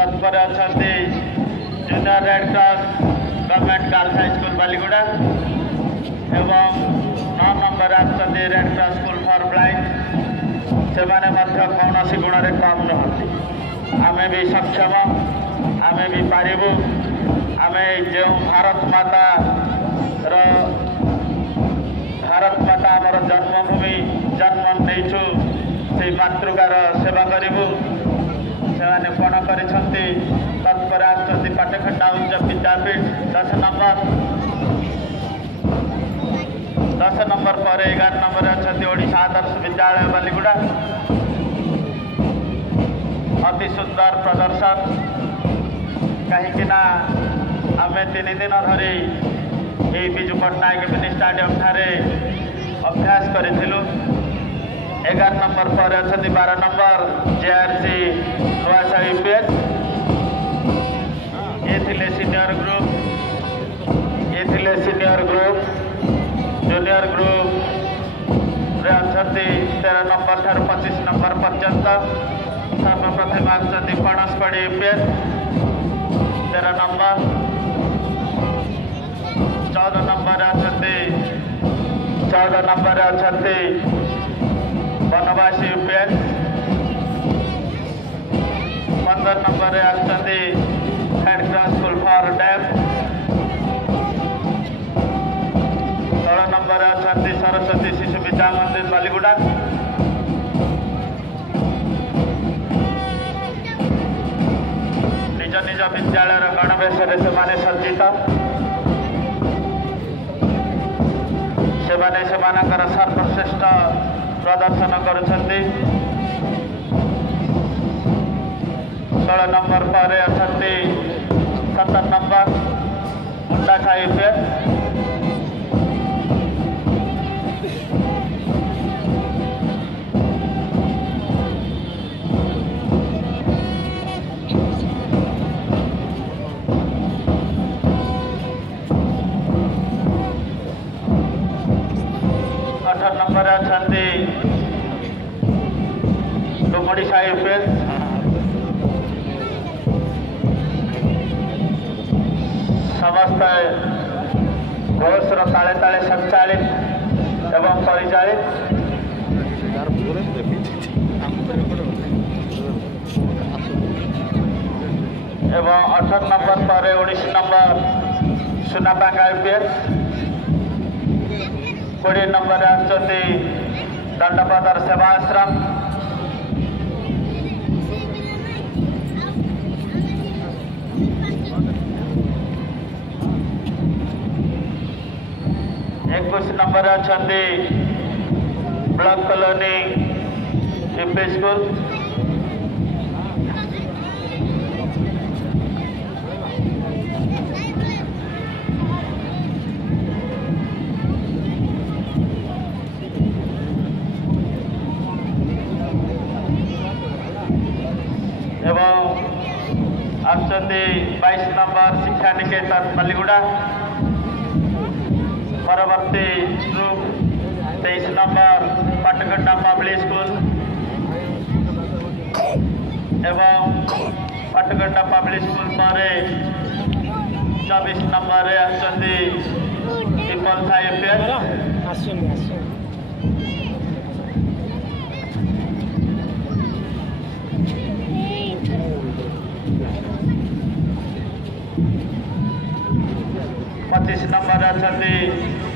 तत्पर अच्छा junior red cross government girls high school Baliguda एवं 9 नंबर आसती red cross school for blind से कौन गुण में कम नुहति आमे भी सक्षम आमे भी पारिबु आमे जो भारत माता आमर जन्मभूमि जन्म नहींचु से मातृकार सेवा करूँ से कौन कर तत्पर आसती पाटखंडा उच्च विद्यापीठ 10 नंबर पर 11 नंबर अच्छा ओडिशा आदर्श विद्यालय बालीगुड़ा अति सुंदर प्रदर्शन कहीं आम 3 दिन धरी ये विजु पट्टनायक मिनी स्टाडियम ठारे अभ्यास करूँ 11 नंबर पर अच्छा 12 नंबर JRC नुआशा यूपीएस ये थिले सीनियर ग्रुप जूनियर ग्रुप रे अच्छा 13 नंबर ठार 25 नंबर पर्यंत सर्वप्रथम आसती पणसपड़ी यूपीएस 13 नंबर 14 नंबर अच्छा बनवासी यूपीएस 15 नंबर आसती red cross school for def 16 number अच्छा सरस्वती शिशु विद्या मंदिर बालीगुड़ा निज निज विद्यालय गणवेश से सज्जित से सर्वश्रेष्ठ प्रदर्शन करुछंती 16 नंबर पर अच्छा 17 नंबर मुंडा खाई पे 18 नंबर अच्छा ओडिशा यूपीएस समस्त घोष ताले ताले संचालित एवं परिचालित एवं 18 नंबर पर 19 नंबर सुनापांगा यूपीएस 20 नंबर आसती दंडपदर सेवा आश्रम 21 नंबर अच्छा ब्लॉक कॉलोनी यूपी स्कूल एवं आसती 22 नंबर शिक्षा निकेतन बालीगुड़ा परवर्ती ग्रुप 23 नंबर पाटखंडा पब्लिक स्कूल एवं पाटखंडा पब्लिक स्कूल पर 24 नंबर आसती पीपल साहिब 25 नंबर अच्छा